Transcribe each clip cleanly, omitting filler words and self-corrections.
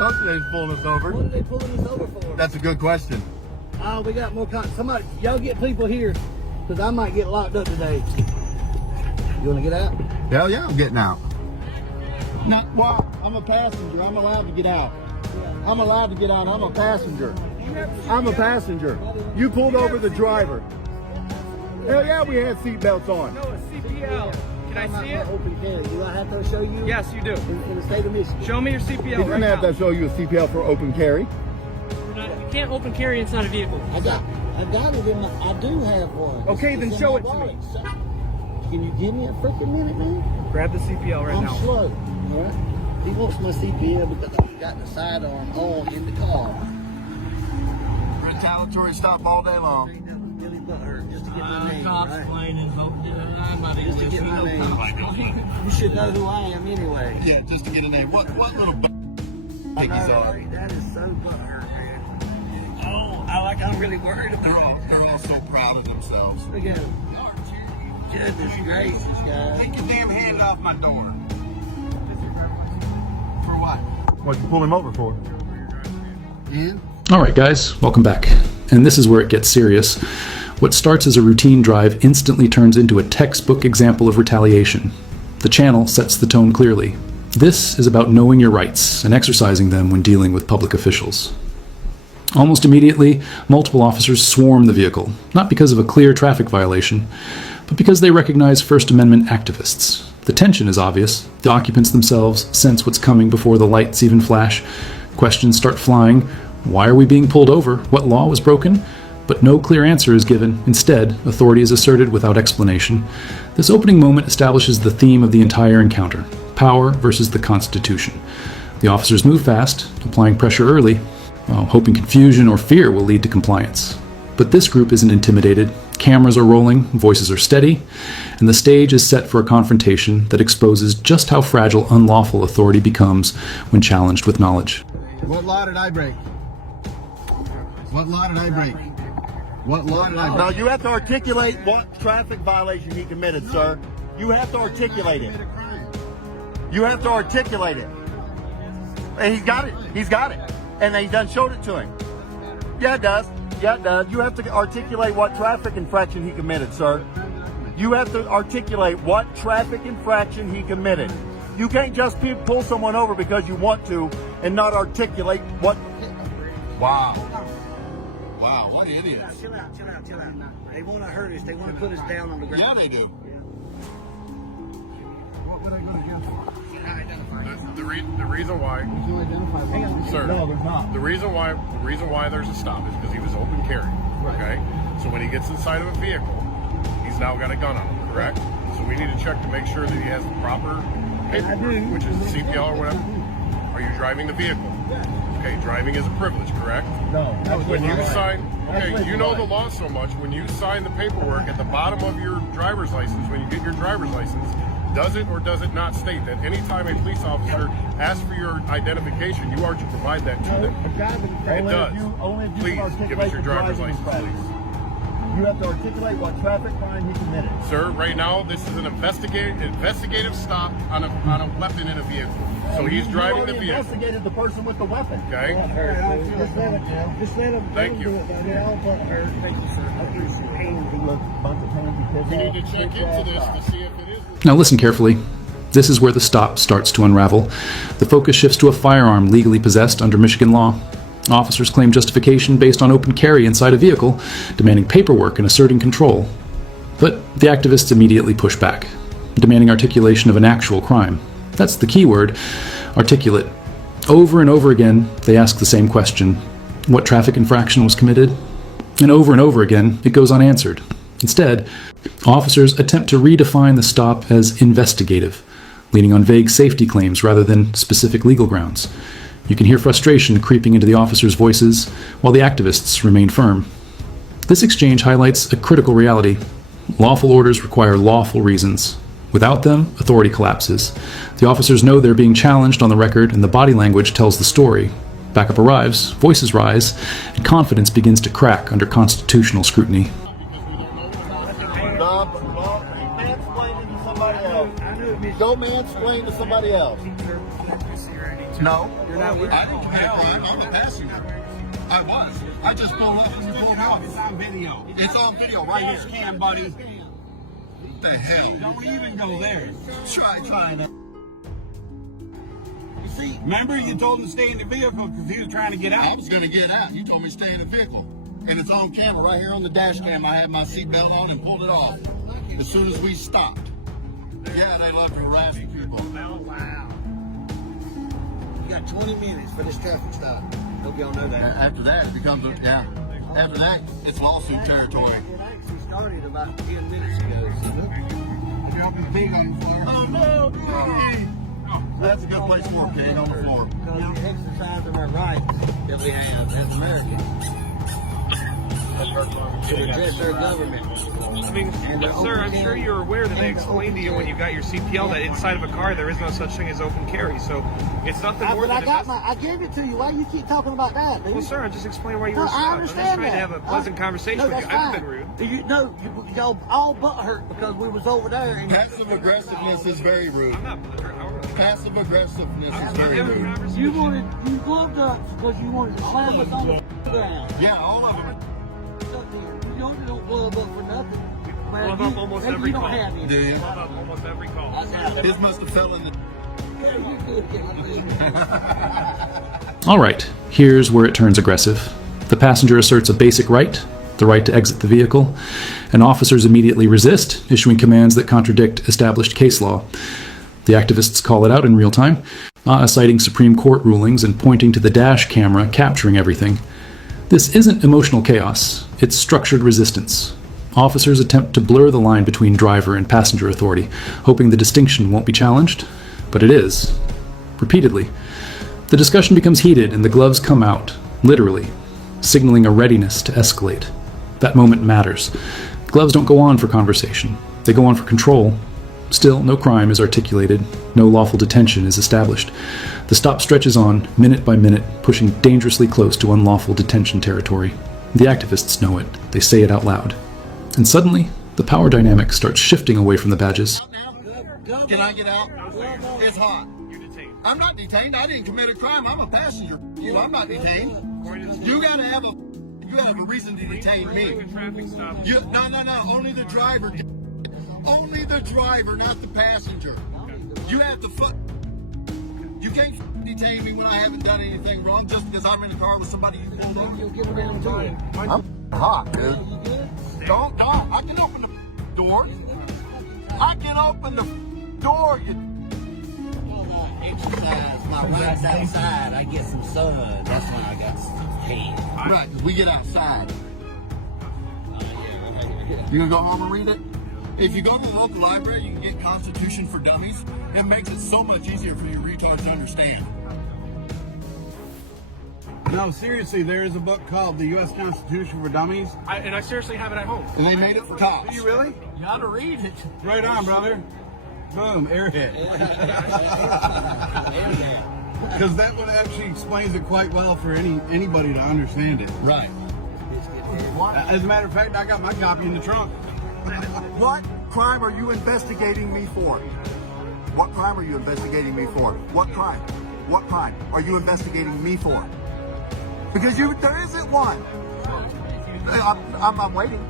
told you they was pulling us over. What are they pulling us over for? That's a good question. Oh, we got more somebody, y'all get people here, because I might get locked up today. You want to get out? Hell yeah, I'm getting out. Not, well, I'm a passenger. I'm allowed to get out. I'm allowed to get out. I'm a passenger. I'm a passenger. You pulled over the driver. Hell yeah, we had seatbelts on. No, it's CPL. Can I see it? Open carry. Do I have to show you? Yes, you do. In the state of Michigan. Show me your He CPL didn't right have now. to show you a CPL for open carry. You can't open carry inside a vehicle. I got it in my, I do have one. Okay, It's then in show my it to me. wallet. Can you give me a freaking minute, man? Grab the CPL right I'm now. slow. All right. He wants my CPL because I've got the sidearm on in the car. Retaliatory stop all day long. Really butthurt just to get my name. Cops Right? playing and hoping I'm not Just to get my name. You should know who I am anyway. Yeah, just to get a name. What little piggies are? That is so butthurt, man. Oh, I'm really worried about They're all so proud of themselves. Look at him. Goodness gracious, guys. Take your damn hand off my door. For what? What'd you pull him over for? Man. Alright guys, welcome back. And this is where it gets serious. What starts as a routine drive instantly turns into a textbook example of retaliation. The channel sets the tone clearly. This is about knowing your rights and exercising them when dealing with public officials. Almost immediately, multiple officers swarm the vehicle, not because of a clear traffic violation, but because they recognize First Amendment activists. The tension is obvious. The occupants themselves sense what's coming before the lights even flash. Questions start flying. Why are we being pulled over? What law was broken? But no clear answer is given. Instead, authority is asserted without explanation. This opening moment establishes the theme of the entire encounter: power versus the Constitution. The officers move fast, applying pressure early, hoping confusion or fear will lead to compliance. But this group isn't intimidated. Cameras are rolling, voices are steady, and the stage is set for a confrontation that exposes just how fragile unlawful authority becomes when challenged with knowledge. What law did I break? What law did I break? What law did I break? Now you have to articulate what traffic violation he committed, sir. You have to articulate it. You have to articulate it. And he's got it. He's got it. And they done showed it to him. Yeah, it does. Yeah, it does. You have to articulate what traffic infraction he committed, sir. You have to articulate what traffic infraction he committed. You can't just pull someone over because you want to and not articulate what. Wow. Wow, what idiots. Chill out. They want to hurt us. They want to put us down on the ground. Yeah, they do. What would I go to jail for? The reason why, sir, No, there's not. the reason why there's a stop is because he was open carry. Okay, so when he gets inside of a vehicle, he's now got a gun on him, correct? So we need to check to make sure that he has the proper paperwork, which is the CPL or whatever. Are you driving the vehicle? Okay, driving is a privilege, correct? No. When you sign, okay, you know the law so much. When you sign the paperwork at the bottom of your driver's license, when you get your driver's license, does it or does it not state that anytime a police officer asks for your identification, you are to provide that to them? It does. Please give us your driver's license, please. You have to articulate what traffic crime he committed. Sir, right now this is an investigative stop on a weapon in a vehicle. So he's driving the vehicle. Investigated the person with the weapon. Okay. Just let him. Thank you. Thank you, sir. I appreciate it. We need to check into this to see if it is. Now listen carefully. This is where the stop starts to unravel. The focus shifts to a firearm legally possessed under Michigan law. Officers claim justification based on open carry inside a vehicle, demanding paperwork and asserting control. But the activists immediately push back, demanding articulation of an actual crime. That's the key word, articulate. Over and over again, they ask the same question: what traffic infraction was committed? And over again, it goes unanswered. Instead, officers attempt to redefine the stop as investigative, leaning on vague safety claims rather than specific legal grounds. You can hear frustration creeping into the officers' voices, while the activists remain firm. This exchange highlights a critical reality. Lawful orders require lawful reasons. Without them, authority collapses. The officers know they're being challenged on the record, and the body language tells the story. Backup arrives, voices rise, and confidence begins to crack under constitutional scrutiny. Go mansplain to somebody else. No. You're not with I didn't commit a crime. I'm a passenger. I was. I just pulled up and you pulled off. It's on video. It's on video right here. Scam, buddy. What the hell? Don't even go there. Try that. You see, remember you told him to stay in the vehicle because he was trying to get I out. was going to get out. You told me to stay in the vehicle. And it's on camera right here on the dash cam. I had my seatbelt on and pulled it off as soon as we stopped. Yeah, they love to harass people. Wow. You got 20 minutes for this traffic stop. Hope y'all know that. After that, it becomes After that, it's lawsuit territory. It actually started about 10 minutes ago. Dropping big on the floor. Oh no, Piggy! That's a good place for a pig on the floor. Because we exercise of our rights that we have as Americans to protect our government. I mean, sir, I'm sure you're aware that they explained to you when you got your CPL that inside of a car there is no such thing as open carry. So it's nothing more But than I gave it to you. Why you keep talking about that, dude? Well, sir, I'm just explaining why you No, were I stopped. I'm understand just trying that. to have a pleasant conversation No, with you. that's I haven't fine. been rude. Y'all all butt hurt because we was over there. And Passive aggressiveness is very rude. I'm not hurt. Passive aggressiveness is very Every rude. conversation. you gloved up because you wanted to slam us on the ground. Yeah, all of them. You don't glove up for nothing. Man, Glove up almost maybe every you don't call. have any. Do you? Glove up almost every call. His must have fell in the. Yeah, you good. All right, here's where it turns aggressive. The passenger asserts a basic right, the right to exit the vehicle, and officers immediately resist, issuing commands that contradict established case law. The activists call it out in real time, citing Supreme Court rulings and pointing to the dash camera capturing everything. This isn't emotional chaos, it's structured resistance. Officers attempt to blur the line between driver and passenger authority, hoping the distinction won't be challenged, but it is. Repeatedly. The discussion becomes heated and the gloves come out, literally, signaling a readiness to escalate. That moment matters. Gloves don't go on for conversation. They go on for control. Still, no crime is articulated. No lawful detention is established. The stop stretches on, minute by minute, pushing dangerously close to unlawful detention territory. The activists know it. They say it out loud. And suddenly, the power dynamic starts shifting away from the badges. Can I get out? It's hot. I'm not detained. I didn't commit a crime. I'm a passenger. I'm not detained. You gotta have a reason to detain me. No. Only the driver. Only the driver, not the passenger. You have to You can't detain me when I haven't done anything wrong just because I'm in the car with somebody you pulled over. You'll give it down to it. I'm hot, dude. Don't. I can open the door. I can open the door. Exercise. My right's outside. I get some sun. That's when I got some pain. Right, we get outside. You gonna go home and read it? If you go to the local library, you can get Constitution for Dummies. It makes it so much easier for you retards to understand. No, seriously, there is a book called The U.S. Constitution for Dummies. And I seriously have it at home. And they made it for cops. Do you really? You gotta read it. Right on, brother. Boom, airhead. Because that one actually explains it quite well for anybody to understand it. Right. As a matter of fact, I got my copy in the trunk. What crime are you investigating me for? What crime are you investigating me for? What crime? What crime are you investigating me for? Because there isn't one. I'm waiting.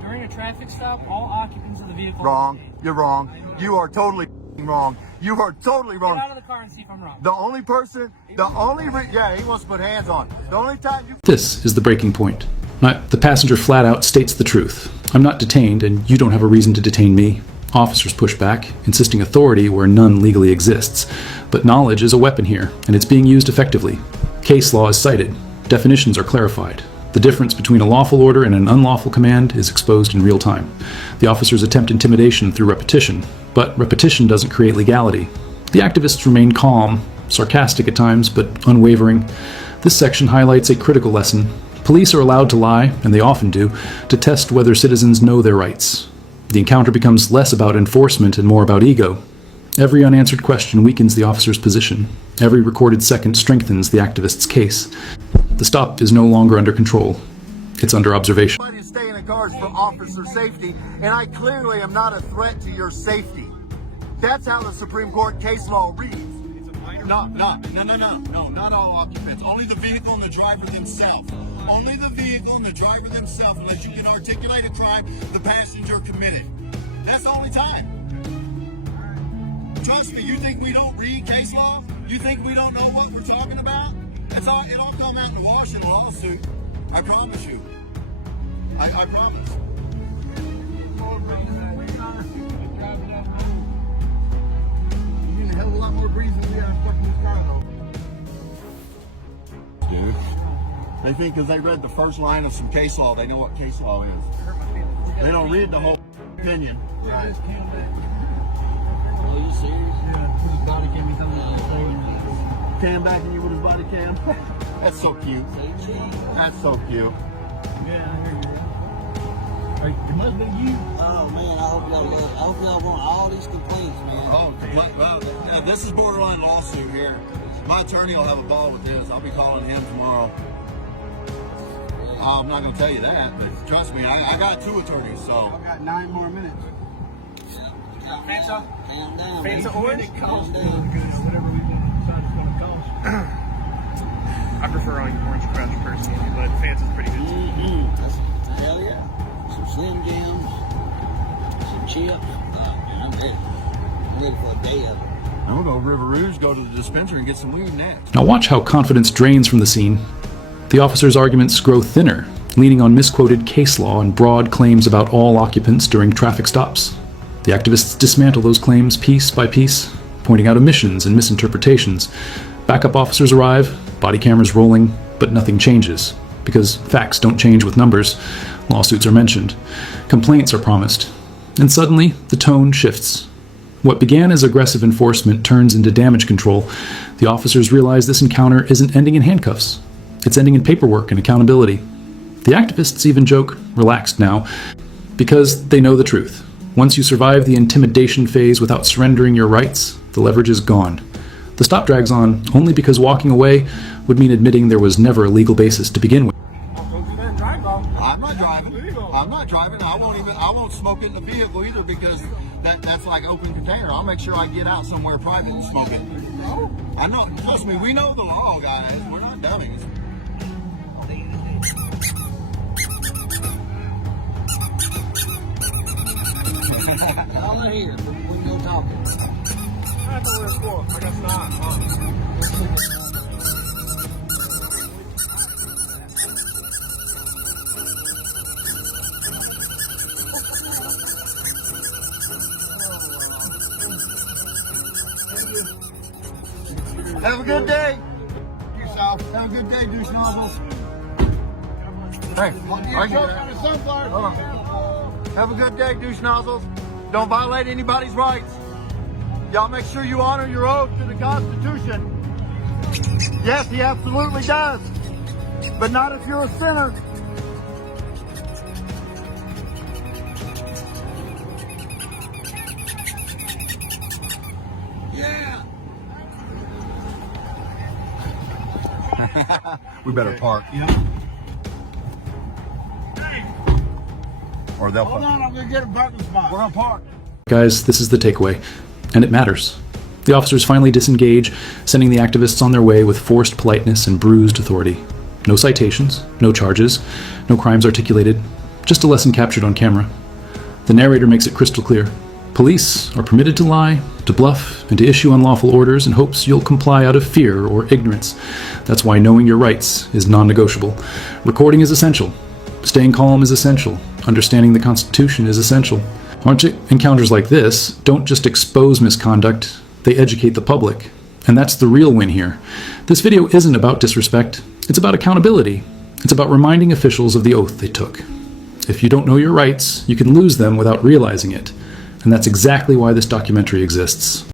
During a traffic stop, all occupants of the vehicle. Wrong. You're wrong. You are totally wrong. You are totally Get wrong. out of the car and see if I'm wrong. The only person, he wants to put hands on. The only time you. This is the breaking point. The passenger flat out states the truth. I'm not detained, and you don't have a reason to detain me. Officers push back, insisting authority where none legally exists. But knowledge is a weapon here, and it's being used effectively. Case law is cited. Definitions are clarified. The difference between a lawful order and an unlawful command is exposed in real time. The officers attempt intimidation through repetition, but repetition doesn't create legality. The activists remain calm, sarcastic at times, but unwavering. This section highlights a critical lesson. Police are allowed to lie, and they often do, to test whether citizens know their rights. The encounter becomes less about enforcement and more about ego. Every unanswered question weakens the officer's position. Every recorded second strengthens the activist's case. The stop is no longer under control. It's under observation. Everybody stay in the cars for officer safety, and I clearly am not a threat to your safety. That's how the Supreme Court case law reads. No, not all occupants. Only the vehicle and the driver themselves. Only the vehicle and the driver themselves, unless you can articulate a crime the passenger committed. That's the only time. Trust me, you think we don't read case law? You think we don't know what we're talking about? It all come out in the wash in a lawsuit. I promise you. I promise. You need a hell of a lot more breeze than we are stuck in this car, though. Dude. They think because they read the first line of some case law, they know what case law is. They don't read the whole opinion. Right. Are you serious? Yeah. His body cam Cam backing you with his body cam? That's so cute. That's so cute. Yeah, I hear you. It must be you. Oh man, I hope y'all want all these complaints, man. Oh, well, yeah, this is borderline lawsuit here. My attorney will have a ball with this. I'll be calling him tomorrow. I'm not going to tell you that, but trust me, I got 2 attorneys, so. I got 9 more minutes. Fanta? Calm down. Fanta orange? Calm down. Whatever we decide it's going to cost. I prefer orange crush personally, but Fanta's pretty good too. Hell yeah. Some Slim Jims, some chips. I'm ready. I'm ready for a day of it. I'm going to go to River Rouge, go to the dispensary, and get some weed next. Now watch how confidence drains from the scene. The officer's arguments grow thinner, leaning on misquoted case law and broad claims about all occupants during traffic stops. The activists dismantle those claims piece by piece, pointing out omissions and misinterpretations. Backup officers arrive, body cameras rolling, but nothing changes. Because facts don't change with numbers. Lawsuits are mentioned. Complaints are promised. And suddenly, the tone shifts. What began as aggressive enforcement turns into damage control. The officers realize this encounter isn't ending in handcuffs. It's ending in paperwork and accountability. The activists even joke, relaxed now, because they know the truth. Once you survive the intimidation phase without surrendering your rights, the leverage is gone. The stop drags on only because walking away would mean admitting there was never a legal basis to begin with. I'm not driving. I'm not driving. I won't smoke in the vehicle either because that's like open container. I'll make sure I get out somewhere private and smoke it. I know. Trust me, we know the law, guys. We're not dummies. Y'all are here when you're talking. I thought we were cool. I guess not. Have a good day. Yourself. Have a good day, douche nozzles. Hey, have a good day, douche nozzles. Don't violate anybody's rights. Y'all make sure you honor your oath to the Constitution. Yes, he absolutely does. But not if you're a sinner. Yeah. We better park. Yep. Or they'll Hold on, I'm going to get a parking spot. We're gonna park. Guys, this is the takeaway, and it matters. The officers finally disengage, sending the activists on their way with forced politeness and bruised authority. No citations, no charges, no crimes articulated, just a lesson captured on camera. The narrator makes it crystal clear. Police are permitted to lie, to bluff, and to issue unlawful orders in hopes you'll comply out of fear or ignorance. That's why knowing your rights is non-negotiable. Recording is essential. Staying calm is essential. Understanding the Constitution is essential. Encounters like this don't just expose misconduct, they educate the public. And that's the real win here. This video isn't about disrespect, it's about accountability. It's about reminding officials of the oath they took. If you don't know your rights, you can lose them without realizing it. And that's exactly why this documentary exists.